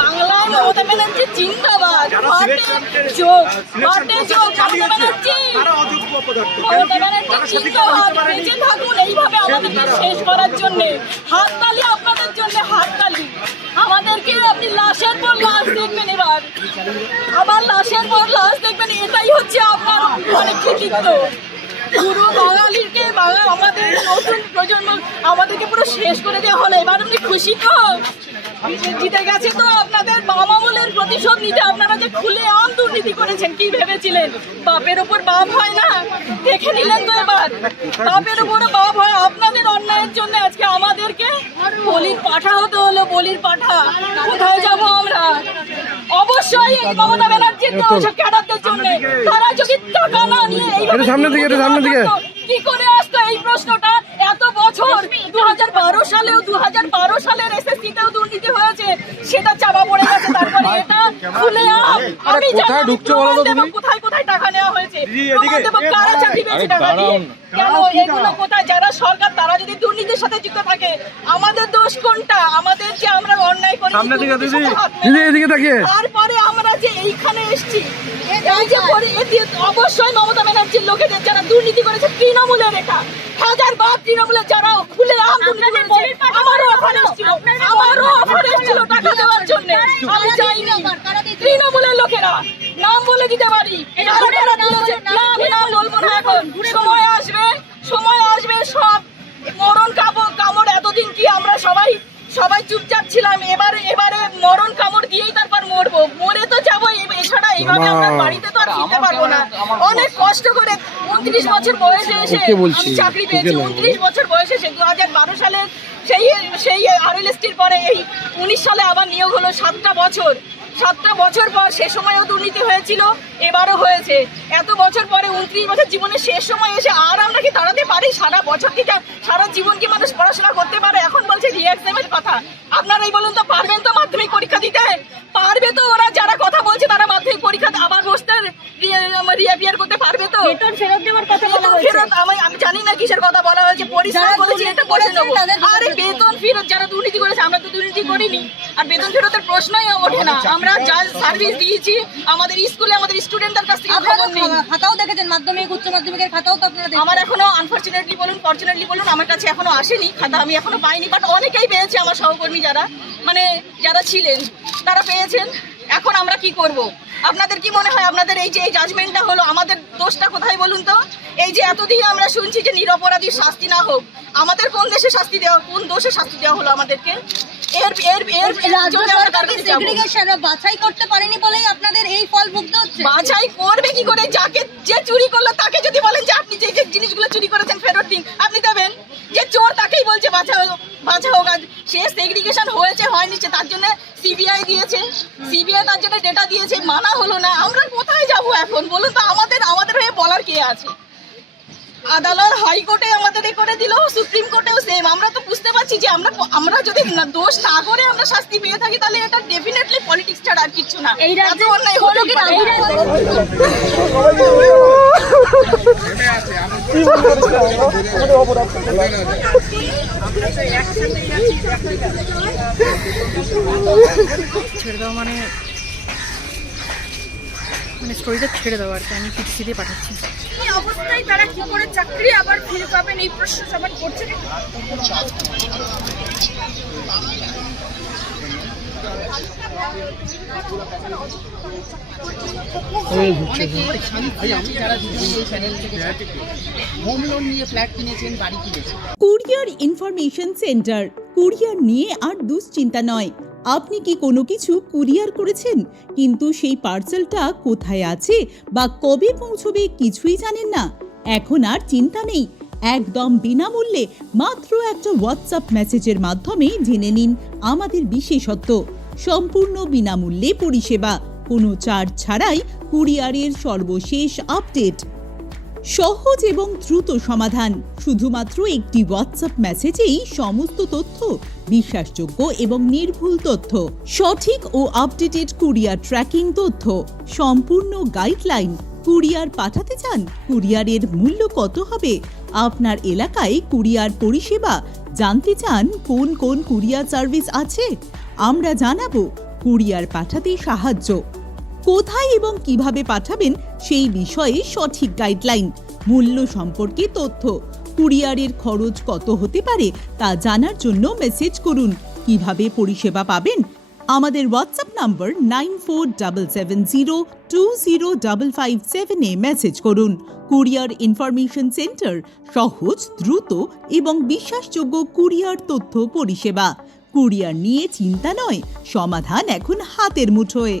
বাংলায় মমতা ব্যানার্জি জিন্দাবাদ। যোগ যোগ মমতা ব্যানার্জি মমতা ব্যানার্জি জিন্দাবাদ। বেঁচে থাকুন এইভাবে আমাদেরকে শেষ করার জন্য হাততালি আপনাদের জন্য হাততালি। আমাদেরকে আপনি লাশের পর লাশ দেখবেন এবার। আবার লাশের পর লাশ দেখবেন এটাই হচ্ছে আপনার মানে কৃতিত্ব। পুরো বাঙালিকে বাঙাল আমাদের নতুন প্রজন্ম আমাদেরকে পুরো শেষ করে দেওয়া হলো। এবার আপনি খুশি তো? জিতে গেছে তো আপনাদের বাবা আমলের প্রতিশোধ নিতে। আপনারা যে খুলে আম দুর্নীতি করেছেন, কি ভেবেছিলেন? বাপের ওপর বাপ হয় না? দেখে নিলেন তো এবার। বাপের ওপর বাপ হয়। আপনাদের অন্যায়ের জন্য আজকে আমাদেরকে বলির পাঠা হতে হলো বলির পাঠা কোথায় যাব আমরা অবশ্যই এই মমতা ব্যানার্জির ক্যাডারদের জন্য তারা যদি টাকা না নিয়ে সামনের দিকে, সামনের দিকে। কি করে আসতো এই প্রশ্নটা এত বছর দু হাজার বারো সালেও দু হাজার বারো সালের এসএসসি তেও দুর্নীতি হয়েছে সেটা চাপা পড়ে গেছে তারপরে এটা খুলে আম। আমি জানি কোথায় আমি ঢুকছো প্রমাণ বলো তো দেবো তুমি? কোথায় কোথায় টাকা নেওয়া হয়েছে। কারা চাকরি পেয়েছে টাকা দিয়ে? কেন এগুলো কোথায়? যারা সরকার তারা যদি দুর্নীতির সাথে যুক্ত থাকে আমাদের দোষ কোনটা? আমাদের যে আমরা অন্যায় করি সামনের দিকে দুর্নীতির দিদি। সাথে হাত দিদি, মেলাই। এদিকে তাকিয়ে। তারপরে আমরা যে এইখানে এসেছি অবশ্যই মমতা ব্যানার্জির লোকেদের যারা দুর্নীতি করেছে তৃণমূলের এটা। হাজার বার তৃণমূলের যারা খুলে আম দুর্নীতি করেছে আমারও অফার এসেছিল। আমারও অফার এসেছিল টাকা দেওয়ার জন্য। আমি যাইনি। নাম বলে দিতে পারি। আমি নাম বলব না এখন। সময় আসবে সময় আসবে সব। মরণ কামড় কামড় এতদিন কি আমরা সবাই সবাই চুপচাপ ছিলাম? এবারে এবারে মরণ কামড় দিয়েই তারপর মরবো। মরে তো যাব এছাড়া এইভাবে আমরা বাড়িতে তো আর ফিরতে পারব না। অনেক কষ্ট। করে উনত্রিশ বছর বয়সে এসে আমি চাকরি পেয়েছি। উনত্রিশ বছর বয়সে এসে দু হাজার বারো সালে সেই সেই আরএলএসটির পরে এই উনিশ সালে আবার নিয়োগ হলো সাতটা বছর। সাতটা বছর পর সে সময়ও দুর্নীতি হয়েছিল, এবারও হয়েছে। এত বছর পরে উনত্রিশ বছর জীবনের শেষ সময় এসে আর আমরা কি দাঁড়াতে পারি? সারা বছর কি সারা জীবন কি মানুষ পড়াশোনা করতে পারে? এখন বলছে রিএক্সামের কথা আপনারাই বলুন তো পারবেন তো মাধ্যমিক পরীক্ষা দিতে পারবে তো ওরা যারা কথা বলছে তারা মাধ্যমিক পরীক্ষাতে আবার বসতে রিঅ্যাপিয়ার করতে পারবে তো বেতন ফেরত দেওয়ার কথা বলা বেতন হয়েছে ফেরত আমি আমি জানি না কিসের কথা বলা হয়েছে পরিষ্কার যারা বলেছি এটা বসে নেব। আরে বেতন ফেরত যারা দুর্নীতি করেছে আমরা তো দুর্নীতি করিনি। আর বেতন ফেরতের প্রশ্নই ওঠে না। আমরা যা সার্ভিস দিয়েছি আমাদের স্কুলে আমাদের স্টুডেন্টদের কাছ থেকে খবর নেই। খাতাও দেখেছেন মাধ্যমিক উচ্চ মাধ্যমিকের খাতাও তো আপনারা আমার এখনও আনফরচুনেটলি বলুন ফরচুনেটলি বলুন আমার কাছে এখনও আসেনি খাতা। আমি এখনও পাইনি বাট অনেকেই পেয়েছে আমার সহকর্মী যারা। মানে যারা ছিলেন তারা পেয়েছেন। এখন আমরা কি করব? আপনাদের কি মনে হয় আপনাদের এই যে এই জাজমেন্টটা হলো আমাদের দোষটা কোথায় বলুন তো? এই যে এতদিন আমরা শুনছি যে নিরপরাধীর শাস্তি না হোক আমাদের কোন দেশে শাস্তি দেওয়া কোন দোষে শাস্তি দেওয়া হলো আমাদেরকে? এর এর এর বাছাই করতে পারেনি বলেই আপনাদের এই ফল ভুগতে হচ্ছে। বাছাই করবে কি করে? যাকে যে চুরি করল তাকে যদি বলেন যে আপনি যে যে জিনিসগুলো চুরি করেছেন ফেরত দিন আপনি দেবেন? যে চোর তাকেই বলছে বাছা বাছা হোক আজ সে সেগ্রিগেশন হয়েছে হয়নি সে তার জন্য সিবিআই দিয়েছে সিবিআই তার জন্য ডেটা দিয়েছে মানা হলো না আমরা কোথায় যাব এখন? বলুন তো আমাদের আমাদের হয়ে বলার কে আছে? আদালত হাইকোর্টে আমাদের এ করে দিল সুপ্রিম কোর্টেও সেম আমরা তো বুঝতে পারছি যে আমরা আমরা যদি দোষ না করে আমরা শাস্তি পেয়ে থাকি তাহলে এটা ডেফিনেটলি পলিটিক্স ছাড়া আর কিছু না। এই রাজ্যে অন্যায় হতেই কি ছেড়ে দেওয়া মানে মানে স্টোরিটা ছেড়ে দেওয়া আর কি আমি পিটিসি দিয়ে পাঠাচ্ছি। এই অবস্থায় তারা কি করে চাকরি আবার ফিরে পাবেন এই প্রশ্ন সবার করছে হোম লোন নিয়ে ফ্ল্যাট কিনেছেন বাড়ি কিনেছেন। কুরিয়ার ইনফরমেশন সেন্টার কুরিয়ার নিয়ে আর দুশ্চিন্তা নয়। আপনি কি কোনো কিছু কুরিয়ার করেছেন? কিন্তু সেই পার্সেলটা কোথায় আছে বা কবে পৌঁছবে কিছুই জানেন না। এখন আর চিন্তা নেই। একদম বিনামূল্যে মাত্র একটা হোয়াটসঅ্যাপ মেসেজের মাধ্যমে জেনে নিন আমাদের বিশেষত্ব। সম্পূর্ণ বিনামূল্যে পরিষেবা। কোনো চার্জ ছাড়াই কুরিয়ারের সর্বশেষ আপডেট। সহজ এবং দ্রুত সমাধান। শুধুমাত্র একটি হোয়াটসঅ্যাপ মেসেজেই সমস্ত তথ্য, বিশ্বাসযোগ্য এবং নির্ভুল তথ্য, সঠিক ও আপডেটেড কুরিয়ার ট্র্যাকিং তথ্য, সম্পূর্ণ গাইডলাইন কুরিয়ার পাঠাতে চান কুরিয়ারের মূল্য কত হবে, আপনার এলাকায় কুরিয়ার পরিষেবা, জানতে চান কোন কোন কুরিয়ার সার্ভিস আছে, আমরা জানাব কুরিয়ার পাঠাতে সাহায্য। কোথায় এবং কীভাবে পাঠাবেন সেই বিষয়ে সঠিক গাইডলাইন মূল্য সম্পর্কে তথ্য। কুরিয়ারের খরচ কত হতে পারে তা জানার জন্য মেসেজ করুন। কীভাবে পরিষেবা পাবেন? আমাদের WhatsApp number nine four double seven zero two zero double five সেভেনে মেসেজ করুন। কুরিয়ার ইনফরমেশন সেন্টার সহজ, দ্রুত এবং বিশ্বাসযোগ্য কুরিয়ার তথ্য পরিষেবা। কুরিয়ার নিয়ে চিন্তা নয়, সমাধান এখন হাতের মুঠোয়।